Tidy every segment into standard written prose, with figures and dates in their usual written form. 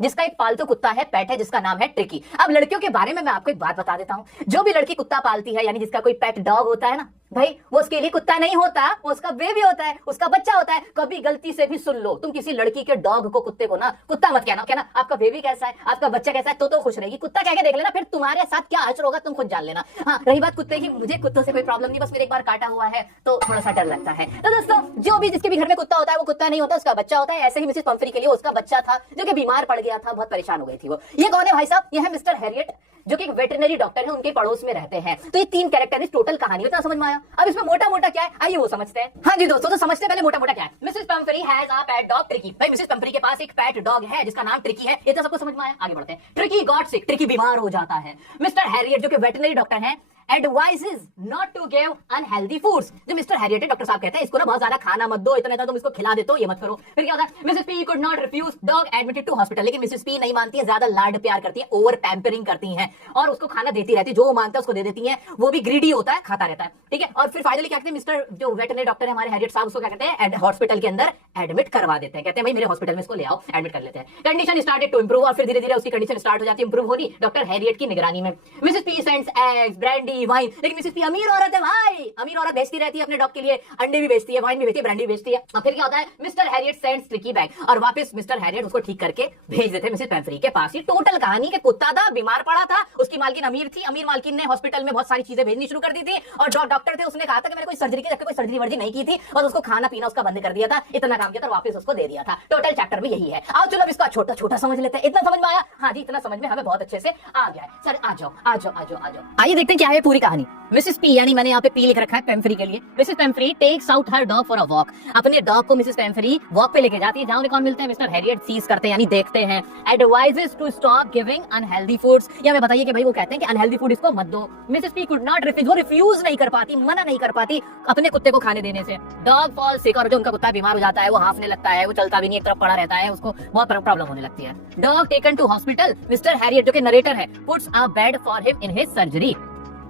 जिसका एक पालतू कुत्ता है, पेट है, जिसका नाम है ट्रिकी। अब लड़कियों के बारे में मैं आपको एक बात बता देता हूं, जो भी लड़की कुत्ता पालती है, यानी जिसका कोई पेट डॉग होता है ना भाई, वो उसके लिए कुत्ता नहीं होता, वो उसका बेबी होता है, उसका बच्चा होता है। कभी गलती से भी सुन लो तुम किसी लड़की के डॉग को, कुत्ते को ना कुत्ता मत कहना आपका बेबी कैसा है, आपका बच्चा कैसा है, तो खुश रहेगी। कुत्ता कह के देख लेना, फिर तुम्हारे साथ क्या असर होगा तुम खुद जान लेना। हाँ, रही बात कुत्ते की, मुझे कुत्तों से कोई प्रॉब्लम नहीं, बस मेरे एक बार काटा हुआ है तो थोड़ा सा डर लगता है। तो दोस्तों, जो भी जिसके भी घर में कुत्ता होता है वो कुत्ता नहीं होता, उसका बच्चा होता है। ऐसे ही मिसेस पंफरी के लिए उसका बच्चा था जो कि बीमार पड़ गया था, बहुत परेशान हो गई थी वो। ये कौन है भाई साहब? ये है मिस्टर हैरियट, जो कि एक वेटरनरी डॉक्टर है, उनके पड़ोस में रहते हैं। तो ये 3 कैरेक्टर इस टोटल कहानी में समझ में आया। अब इसमें मोटा मोटा क्या है, आइए वो समझते हैं। हाँ जी दोस्तों, तो समझते पहले मोटा मोटा क्या है। Mrs Pumphrey has a pet dog Tricki. भाई मिसेस पंफरी के पास एक पेट डॉग है जिसका नाम ट्रिकी है, ये तो सबको समझ में आया। आगे बढ़ते हैं। ट्रिकी गॉट सिक, ट्रिकी बीमार हो जाता है। मिस्टर हैरियट, जो कि वेटरनरी डॉक्टर है, advises not to give unhealthy foods। जो मिस्टर हैरियट डॉक्टर साहब कहते हैं इसको ना बहुत ज्यादा खाना मत दो, इतना तुम इसको खिला देते हो, ये मत करो। फिर क्या होता है, Mrs P could not refuse dog admitted to hospital। लेकिन मिसेस पी नहीं मानती है, ज्यादा लाड प्यार करती है, ओवर पैम्परिंग करती हैं और उसको खाना देती रहती है, जो वो मांगता है उसको दे देती है। वो भी ग्रीडी होता है, खाता रहता है, ठीक है। और फिर फाइनली क्या कहते हैं, मिस्टर जो वेटरनरी डॉक्टर है हमारे हैरियट साहब, उसको क्या कहते हैं, हॉस्पिटल के अंदर एडमिट करवा देते हैं। कहते हैं भाई मेरे हॉस्पिटल में इसको ले आओ, एडमिट कर लेते हैं। कंडीशन स्टार्टेड टू इंप्रूव, और फिर धीरे धीरे उसकी कंडीशन स्टार्ट हो जाती है इंप्रूव होनी डॉक्टर हैरियट की निगरानी में। Mrs P sends eggs, brandy, wine. लेकिन मिसेस अमीर औरत है भाई, अमीर औरत भेजती रहती है अपने डॉग के लिए, अंडे भी बेचती है, वाइन भी बेचती है, ब्रांडी भी बेचती है। और फिर क्या होता है, mister Harriet sends tricky back, और वापस मिस्टर हैरियट उसको ठीक करके भेज देते हैं मिसेस पेम्फरी के पास। ये टोटल कहानी के कुत्ता था, बीमार पड़ा था, उसकी मालकिन अमीर थी, अमीर मालकिन ने हॉस्पिटल में बहुत सारी चीजें भेजनी शुरू कर दी थी, और जो डॉक्टर थे उसने कहा था कि मैंने कोई सर्जरी की, कोई सर्जरी वर्जरी नहीं की थी, और उसको खाना पीना उसका बंद कर दिया था, इतना काम किया था, वापस उसको दे दिया था। टोटल चैप्टर में यही है। आओ चलो इसका छोटा छोटा समझ लेते हैं। इतना समझ में आया? हाँ जी, इतना समझ में हमें बहुत अच्छे से आ गया है। सर आ जाओ आ जाओ आ जाओ आ जाओ, आइए देखते हैं क्या है पूरी कहानी। मिसेस पी, यानी मैंने यहाँ पे पी लिख रखा है पेम्फरी के लिए। Mrs Pumphrey takes out her dog for a walk. अपने डॉग को मिसेस पेम्फरी वॉक पे लेके जाती है, जहां उन्हें कौन मिलते हैं, मिस्टर हैरियट सीज करते हैं, यानी देखते हैं। Advises to stop giving unhealthy foods. या मैं बताइए कि भाई वो कहते हैं कि अनहेल्दी फूड इसको मत दो। Mrs P could not refuse, वो रिफ्यूज नहीं कर पाती, मना नहीं कर पाती अपने कुत्ते को खाने देने से। डॉग फॉल सिक, और जो उनका कुत्ता बीमार हो जाता है, वो हांफने लगता है, वो चलता भी नहीं, एक तरफ पड़ा रहता है, उसको बहुत प्रॉब्लम होने लगती है। Dog taken to hospital. Mister Harriet, जो कि नरेटर है, puts a bed for him in his surgery.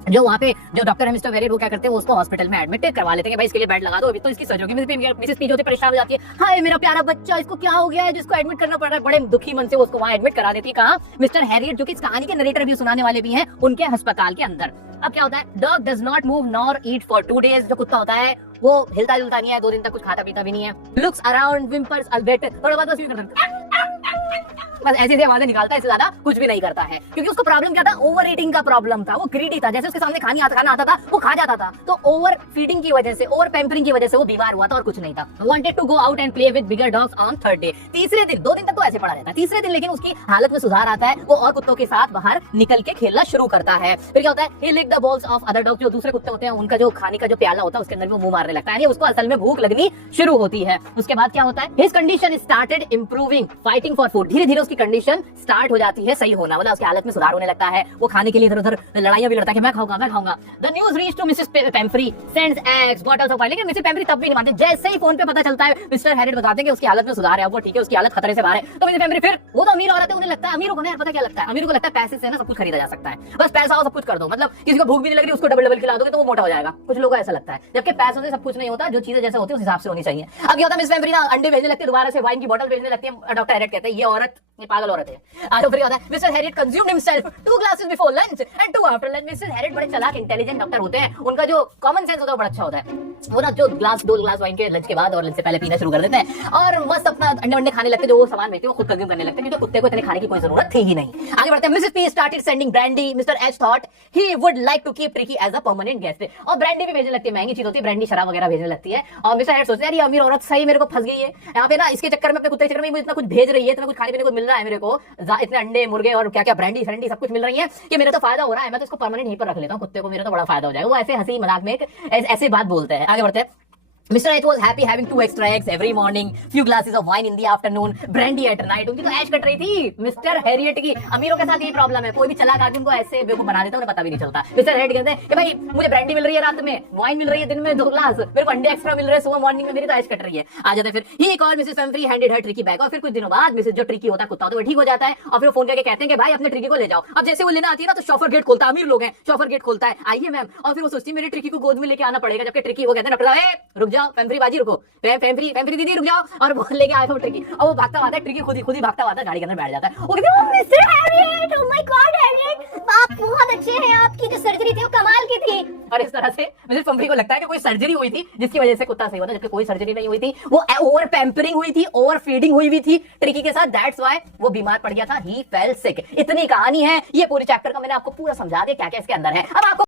जो वहाँ पे जो डॉक्टर है मिस्टर हैरियट, वो क्या करते हैं, वो उसको हॉस्पिटल में एडमिट करवा लेते हैं, भाई इसके लिए बेड लगा दो, अभी तो इसकी सर्जरी। मिसेस पी जो होती है परेशान हो जाती है, हाय मेरा प्यारा बच्चा, इसको क्या हो गया है जिसको एडमिट करना पड़ रहा है। बड़े दुखी मन से उसको वहाँ एडमिट करा देती है। कहाँ? मिस्टर हैरियट, जो कि इस कहानी के नरेटर भी, सुनाने वाले भी हैं, उनके अस्पताल के अंदर। अब क्या होता है, dog does not move nor eat for 2 days। जो कुत्ता होता है वो हिलता जुलता नहीं है, 2 दिन तक कुछ खाता पीता भी नहीं है। लुक्स अराउंड, विम्पर्स अल्बेट, थोड़ा बहुत बस ऐसी ऐसी आवाजें निकालता है, इससे ज्यादा कुछ भी नहीं करता है। क्योंकि उसको प्रॉब्लम क्या था, ओवर ईटिंग का प्रॉब्लम था। वो ग्रीडी था, जैसे उसके सामने खाना आता था वो खा जाता था। तो ओवर फीडिंग की वजह से, ओवर पैम्परिंग की वजह से वो बीमार हुआ था, और कुछ नहीं था। Wanted to go out and play with bigger dogs on 3rd day। तीसरे दिन, 2 दिन तक तो ऐसे पड़ा रहता है, तीसरे दिन लेकिन उसकी हालत में सुधार आता है, वो और कुत्तों के साथ बाहर निकल के खेलना शुरू करता है। फिर क्या होता है, he licked the balls of other dogs। जो दूसरे कुत्ते होते हैं उनका जो खाने का जो प्याला होता है उसके अंदर वो मुंह मारने लगता है, उसको असल में भूख लगनी शुरू होती है। उसके बाद क्या होता है, his condition started improving, fighting for food। धीरे धीरे उसकी कंडीशन स्टार्ट हो जाती है सही होना, मतलब उसकी हालत में सुधार होने लगता है। वो खाने के लिए इधर उधर लड़ाइयां भी लड़ता है कि मैं खाऊंगा। The news reach to Mrs Pumphrey, sends eggs, bottles of wine. लेकिन मिसेस पेम्फरी तब भी नहीं मानते। जैसे ही फोन पे पता चलता है, मिस्टर हैरियट बताते हैं कि उसकी हालत में सुधार है, वो ठीक है, उसकी हालत खतरे से बाहर है। तो मिसेस पेम्फरी, फिर वो तो अमीर औरत है, उन्हें लगता है, अमीरों को ना पता क्या लगता है, अमीरों को लगता है पैसे से ना सब कुछ खरीदा जा सकता है, बस पैसा हो सब कुछ कर दो। मतलब किसी को भूख भी नहीं लग रही, उसको डबल खिला दोगे तो वो मोटा हो जाएगा। कुछ लोगों को ऐसा लगता है, जबकि पैसों से सब कुछ नहीं होता, जो चीजें जैसे होती है उस हिसाब से होनी चाहिए। अब ये होता है, मिसेस पेम्फरी ना अंडे भेजने लगती है, दोबारा से वाइन की बोतल भेजने लगती है। डॉक्टर हैरियट कहते हैं ये औरत ये पागल औरत है। फिर होता है, mister Harriet consumed himself 2 glasses before lunch and 2 after lunch. Mister Harriet बड़े चालाक इंटेलिजेंट डॉक्टर होते हैं, उनका जो कॉमन सेंस होता है वो बड़ा अच्छा होता है। वो ना जो 2 ग्लास वाइन के लंच के बाद और लंच से पहले पीना शुरू कर देते हैं, और मस्त अपना अंडे वंडे खाने लगते हैं, जो वो सामान बेचते हैं वो खुद कंज्यूम करने लगते हैं, क्योंकि कुत्ते को इतने खाने की कोई जरूरत थी ही नहीं। आगे बढ़ते हैं। Mrs P started sending brandy. Mister H thought he would like to keep Tricky as a permanent guest. और ब्रांडी भी भेजने लगती है, महंगी चीज होती है, ब्रांडी शराब वगैरह भेजने लगती है। और मिस्टर हैरियट सोचते हैं यार ये अमीर औरत सही मेरे को फंस गई है यहाँ पे ना, इसके चक्कर में, अपने कुत्ते के चक्कर में मुझे इतना कुछ भेज रही है, इतना कुछ खाने पीने को मिल रहा है मेरे को, इतने अंडे मुर्गे और क्या क्या ब्रांडी फ्रेंडी सब कुछ मिल रही है कि मेरा तो फायदा हो रहा है, मैं तो इसको परमानेंट यहीं पर रख लेता हूँ, कुत्ते को मेरा तो बड़ा फायदा हो जाएगा। वो ऐसे हंसी मजाक में ऐसे बात बोलते हैं। आगे बढ़ते हैं। Mr. H was happy having 2 extra eggs every morning, few glasses of wine in the afternoon, brandy at night। उनकी तो ऐश कट रही थी मिस्टर हैरियट की। अमीरों के साथ यही प्रॉब्लम है, कोई भी चलाक आदमी उनको ऐसे बेवकूफ बना देता है, उन्हें पता भी नहीं चलता। मिस्टर हैरियट कहते हैं कि भाई मुझे ब्रांडी मिल रही है रात में, वाइन मिल रही है दिन में 2 ग्लास, मेरे को अंडे एक्स्ट्रा मिल रहे हैं सुबह मॉर्निंग में, मेरी तो ऐश कट रही है। आ जाते फिर ही एक और मिसेस पेम्फरी हैंडेड हर ट्रिकी बैग। और फिर कुछ दिनों बाद मिसेस जो ट्रिकी होता है कुत्ता, तो वो ठीक हो जाता है, और फिर वो फोन करके कहते हैं कि भाई अपने ट्रिकी को ले जाओ। अब जैसे वो लेना आती है ना, तो शॉफर गेट खोलता है, अमीर लोग हैं, शॉफर गेट खोलता है, आइए मैम। और फिर वो सोचती है मेरी ट्रिकी को गोद में लेके आना पड़ेगा, जबकि ट्रिकी वो कहते हैं डॉक्टर साहब रुक जाओ फेम्फ्री बाजी रुको, फेम्फ्री फेम्फ्री दीदी रुक जाओ, और वो लेके आया था वो ट्रिकी, और वो भागता भागता ट्रिकी खुद ही भागता भागता गाड़ी के अंदर बैठ जाता है। वो कहते हैं, mister Harriet, oh my God Harriet, आप बहुत अच्छे हैं, आपकी जो सर्जरी थी वो कमाल की थी। और इस तरह से मिसेस फम्फ्री को लगता है कि कोई सर्जरी हुई थी जिसकी वजह से कुत्ता सही हुआ था, जबकि कोई सर्जरी नहीं हुई थी, वो ओवर पैम्परिंग हुई थी, ओवर फीडिंग हुई भी थी ट्रिकी के साथ, दैट्स व्हाई वो बीमार पड़ गया था, ही फेल सिक। इतनी कहानी है, ये पूरी चैप्टर का मैंने आपको पूरा समझा दिया क्या क्या इसके अंदर है। अब आपको